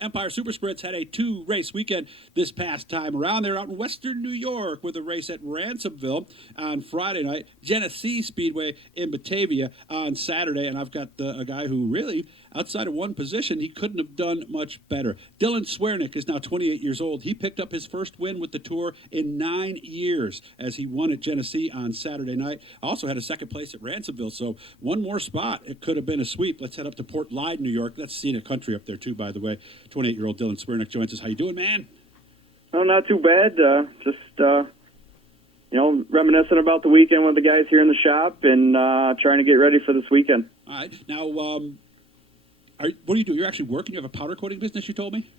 Empire Super Sprints had a two-race weekend this past time around. They're out in western New York with a race at Ransomville on Friday night, Genesee Speedway in Batavia on Saturday, and I've got a guy who really, outside of one position, he couldn't have done much better. Dylan Swiernik is now 28 years old. He picked up his first win with the Tour in 9 years as he won at Genesee on Saturday night. Also had a second place at Ransomville, so one more spot. It could have been a sweep. Let's head up to Port Lyde, New York. That's scenic country up there, too, by the way. 28-year-old Dylan Swiernik joins us. How you doing, man? Oh, not too bad. Reminiscing about the weekend with the guys here in the shop and trying to get ready for this weekend. All right. Now, what do you do? You're actually working? You have a powder coating business, you told me?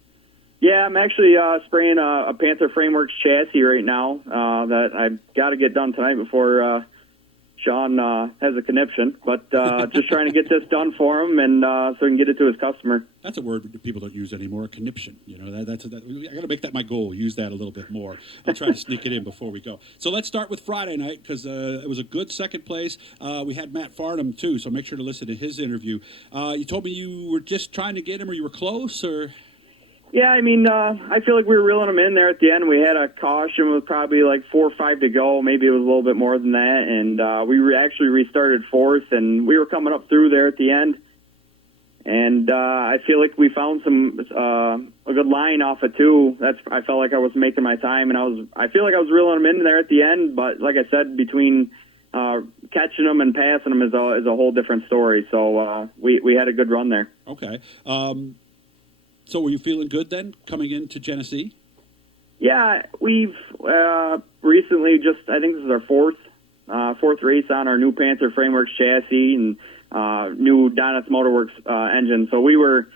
Yeah, I'm actually spraying a Panther Frameworks chassis right now that I've got to get done tonight before Sean has a conniption. But just trying to get this done for him and so he can get it to his customer. That's a word that people don't use anymore, a conniption. You know, I got to make that my goal, use that a little bit more. I'll try to sneak it in before we go. So let's start with Friday night because it was a good second place. We had Matt Farnham, too, so make sure to listen to his interview. You told me you were just trying to get him or you were close, or... Yeah, I mean, I feel like we were reeling them in there at the end. We had a caution with probably like 4 or 5 to go. Maybe it was a little bit more than that. And we actually restarted fourth, and we were coming up through there at the end. And I feel like we found a good line off of two. I felt like I was making my time, and I feel like I was reeling them in there at the end. But like I said, between catching them and passing them is a whole different story. So we had a good run there. Okay. So were you feeling good then, coming into Genesee? Yeah, we've recently I think this is our fourth race on our new Panther Frameworks chassis and new Donitz Motorworks engine. So we were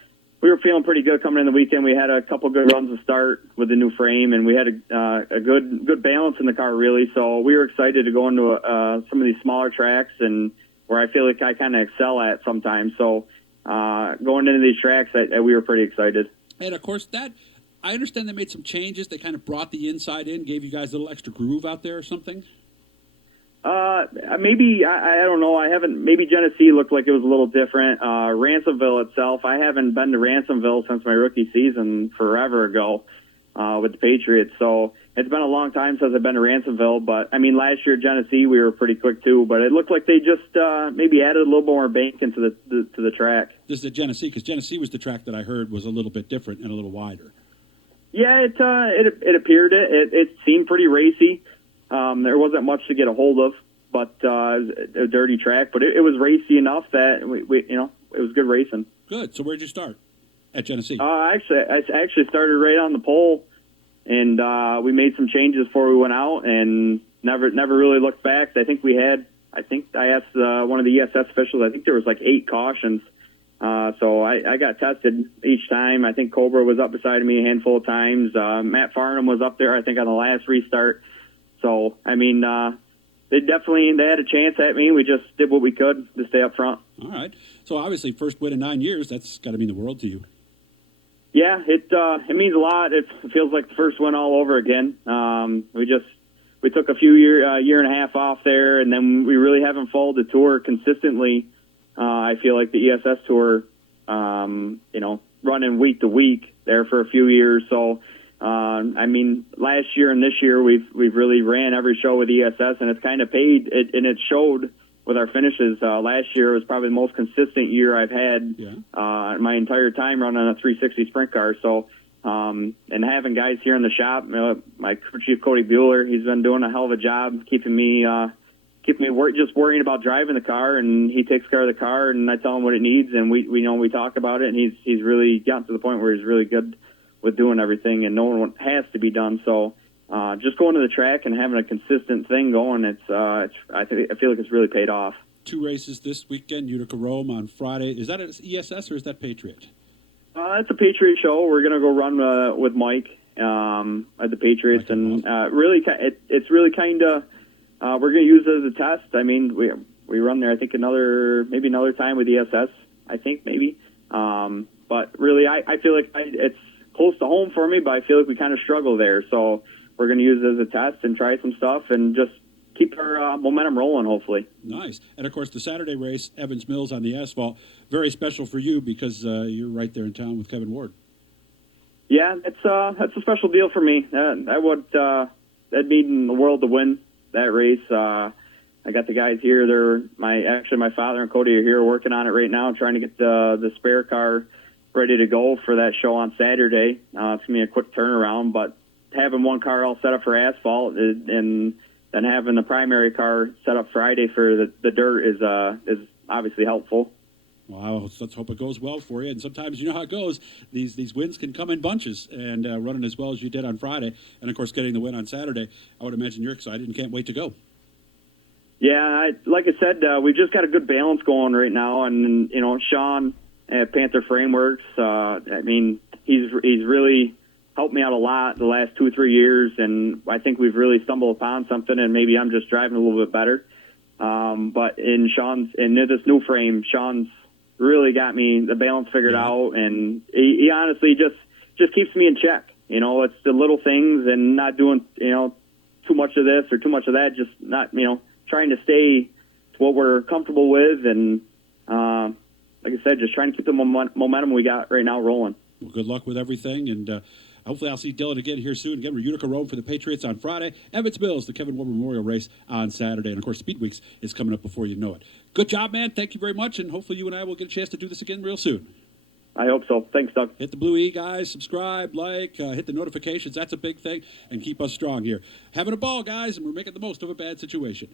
feeling pretty good coming in the weekend. We had a couple good runs to start with the new frame, and we had a good balance in the car, really. So we were excited to go into some of these smaller tracks and where I feel like I kind of excel at sometimes. So going into these tracks, we were pretty excited. And, of course, I understand they made some changes. They kind of brought the inside in, gave you guys a little extra groove out there or something? Maybe, I don't know. Maybe Genesee looked like it was a little different. Ransomville itself, I haven't been to Ransomville since my rookie season forever ago with the Patriots. So it's been a long time since I've been to Ransomville. But, I mean, last year at Genesee, we were pretty quick, too. But it looked like they just maybe added a little more bank into the track. This is at Genesee, because Genesee was the track that I heard was a little bit different and a little wider. Yeah, it appeared it seemed pretty racy. There wasn't much to get a hold of, but it was a dirty track. But it was racy enough that it was good racing. Good. So where'd you start at Genesee? I actually started right on the pole, and we made some changes before we went out, and never really looked back. I think I asked one of the ESS officials. I think there was like 8 cautions. So I got tested each time. I think Cobra was up beside me a handful of times. Matt Farnham was up there, I think, on the last restart. So, I mean, they had a chance at me. We just did what we could to stay up front. All right. So, obviously, first win in 9 years, that's got to mean the world to you. Yeah, it means a lot. It feels like the first win all over again. We took a year and a half off there, and then we really haven't followed the tour consistently. I feel like the ESS tour, running week to week there for a few years. So, I mean, last year and this year we've really ran every show with ESS, and it's kind of paid. And it showed with our finishes. Last year was probably the most consistent year I've had my entire time running a 360 sprint car. So, and having guys here in the shop, my crew chief Cody Bueller, he's been doing a hell of a job keeping me just worrying about driving the car, and he takes care of the car, and I tell him what it needs, and we talk about it, and he's really gotten to the point where he's really good with doing everything and knowing what has to be done. So just going to the track and having a consistent thing going, I feel like it's really paid off. 2 races this weekend, Utica Rome on Friday. Is that an ESS or is that Patriot? It's a Patriot show. We're going to go run with Mike at the Patriots, and it's really kind of we're going to use it as a test. I mean, we run there, I think, maybe another time with ESS, I think, maybe. But really, I feel like it's close to home for me, but I feel like we kind of struggle there. So we're going to use it as a test and try some stuff and just keep our momentum rolling, hopefully. Nice. And, of course, the Saturday race, Evans Mills on the asphalt, very special for you because you're right there in town with Kevin Ward. Yeah, that's a special deal for me. That'd mean the world to win that race. I got the guys here. My father and Cody are here working on it right now, trying to get the spare car ready to go for that show on Saturday. It's gonna be a quick turnaround, but having one car all set up for asphalt and then having the primary car set up Friday for the dirt is obviously helpful. Wow, let's hope it goes well for you. And sometimes you know how it goes. These wins can come in bunches, and running as well as you did on Friday, and of course getting the win on Saturday, I would imagine you're excited and can't wait to go. Yeah, like I said, we've just got a good balance going right now, and Sean at Panther Frameworks. I mean, he's really helped me out a lot the last 2-3 years, and I think we've really stumbled upon something, and maybe I'm just driving a little bit better. But in this new frame, Sean's really got me the balance figured out, and he honestly just keeps me in check. It's the little things and not doing too much of this or too much of that. Just not trying to stay to what we're comfortable with, and like I said, just trying to keep the momentum we got right now rolling. Well, good luck with everything, and hopefully I'll see Dylan again here soon. Again, we're Utica Rome for the Patriots on Friday. Evans Mills, the Kevin Wilbur Memorial Race on Saturday. And, of course, Speed Weeks is coming up before you know it. Good job, man. Thank you very much, and hopefully you and I will get a chance to do this again real soon. I hope so. Thanks, Doug. Hit the Blue E, guys. Subscribe, like, hit the notifications. That's a big thing, and keep us strong here. Having a ball, guys, and we're making the most of a bad situation.